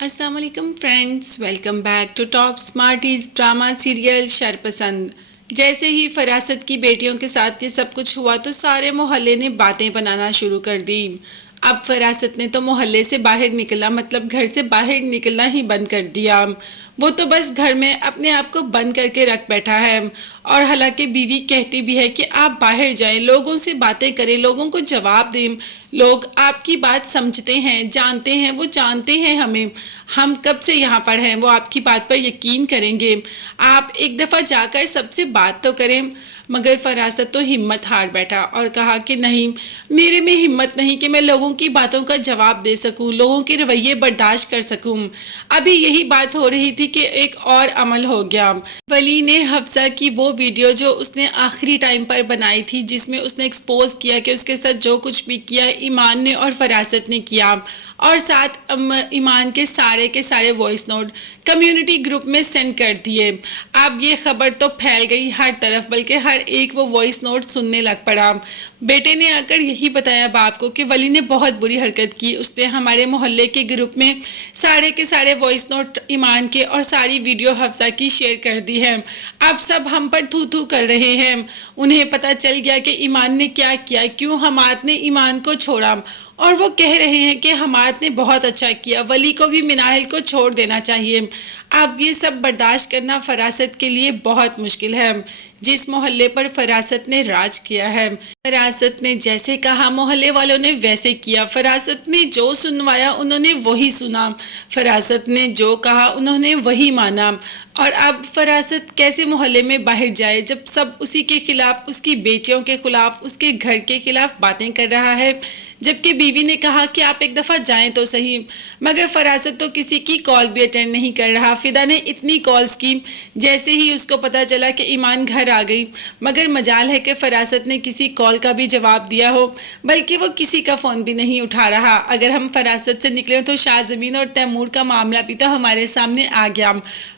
अस्सलाम वालेकुम friends, welcome back to top smarties drama serial Sharpasand. जैसे ही फरासत की बेटियों के साथ ये सब कुछ हुआ तो सारे मोहल्ले ने बातें बनाना शुरू कर दी। अब फरासत ने तो मोहल्ले से बाहर निकलना मतलब घर से बाहर निकलना ही बंद कर दिया। वो तो बस घर में अपने आप को बंद करके रख बैठा है। और हालांकि बीवी कहती भी है कि आप बाहर जाएं, लोगों से बातें करें, लोगों को जवाब दें। लोग आपकी बात समझते हैं, जानते हैं, वो जानते हैं हमें, हम कब से यहाँ पर हैं, वो आपकी बात पर यकीन करेंगे। आप एक दफ़ा जाकर सबसे बात तो करें। मगर फरासत तो हिम्मत हार बैठा और कहा कि नहीं, मेरे में हिम्मत नहीं कि मैं लोगों की बातों का जवाब दे सकूं, लोगों के रवैये बर्दाश्त कर सकूं। अभी यही बात हो रही थी कि एक और अमल हो गया। वली ने हफ्सा की वो वीडियो जो उसने आखिरी टाइम पर बनाई थी, जिसमें उसने एक्सपोज किया कि उसके साथ जो कुछ भी किया ईमान ने और फरासत ने किया, और साथ ईमान के सारे वॉइस नोट कम्युनिटी ग्रुप में सेंड कर दिए। अब ये खबर तो फैल गई हर तरफ, बल्कि हर एक वो वॉइस नोट सुनने लग पड़ा। बेटे ने आकर यही बताया बाप को कि वली ने बहुत बुरी हरकत की, उसने हमारे मोहल्ले के ग्रुप में सारे के सारे वॉइस नोट ईमान के और सारी वीडियो हफ्सा की शेयर कर दी है। अब सब हम पर थू थू कर रहे हैं। उन्हें पता चल गया कि ईमान ने क्या किया, क्यों हमाद ने ईमान को छोड़ा, और वो कह रहे हैं कि हमाद ने बहुत अच्छा किया, वली को भी मिनाहिल को छोड़ देना चाहिए। अब ये सब बर्दाश्त करना फरासत के लिए बहुत मुश्किल है। जिस मोहल्ले पर फरासत ने राज किया है, फरासत ने जैसे कहा मोहल्ले वालों ने वैसे किया। फरासत ने जो सुनवाया उन्होंने वही सुना, फरासत ने जो कहा उन्होंने वही माना। और अब फरासत कैसे मोहल्ले में बाहर जाए जब सब उसी के खिलाफ, उसकी बेटियों के खिलाफ, उसके घर के खिलाफ बातें कर रहा है। जबकि बीवी ने कहा कि आप एक दफ़ा जाएं तो सही, मगर फरासत तो किसी की कॉल भी अटेंड नहीं कर रहा। फिदा ने इतनी कॉल्स की, जैसे ही उसको पता चला कि ईमान घर आ गई, मगर मजाल है कि फरासत ने किसी कॉल का भी जवाब दिया हो, बल्कि वो किसी का फ़ोन भी नहीं उठा रहा। अगर हम फरासत से निकले तो शाहज़मीन और तैमूर का मामला भी तो हमारे सामने आ गया।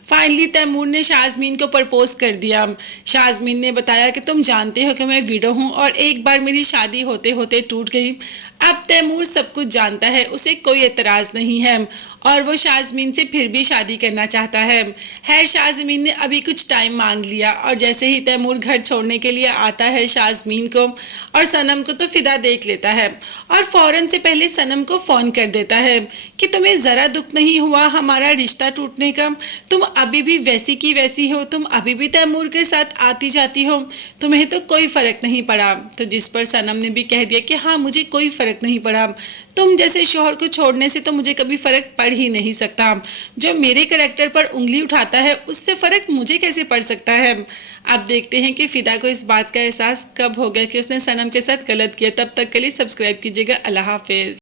फाइनली तैमूर ने शाहज़मीन को प्रपोज कर दिया। शाहज़मीन ने बताया कि तुम जानते हो कि मैं विडो हूँ और एक बार मेरी शादी होते होते टूट गई। अब तैमूर सब कुछ जानता है, उसे कोई एतराज़ नहीं है और वो शाहज़मीन से फिर भी शादी करना चाहता है। खैर शाहज़मीन ने अभी कुछ टाइम मांग लिया और जैसे ही तैमूर घर छोड़ने के लिए आता है शाहज़मीन को और सनम को तो फिदा देख लेता है और फ़ौरन से पहले सनम को फ़ोन कर देता है कि तुम्हें ज़रा दुख नहीं हुआ हमारा रिश्ता टूटने का? तुम अभी भी वैसी की वैसी हो, तुम अभी भी तैमूर के साथ आती जाती हो, तुम्हें तो कोई फ़र्क नहीं पड़ा। तो जिस पर सनम ने भी कह दिया कि हाँ मुझे कोई फ़र्क नहीं पड़ा, तुम जैसे शोहर को छोड़ने से तो मुझे कभी फ़र्क पड़ ही नहीं सकता। जो मेरे करैक्टर पर उंगली उठाता है उससे फ़र्क मुझे कैसे पड़ सकता है? अब देखते हैं कि फ़िदा को इस बात का एहसास कब हो गया कि उसने सनम के साथ गलत किया। तब तक के लिए सब्सक्राइब कीजिएगा। अल्लाह हाफिज़।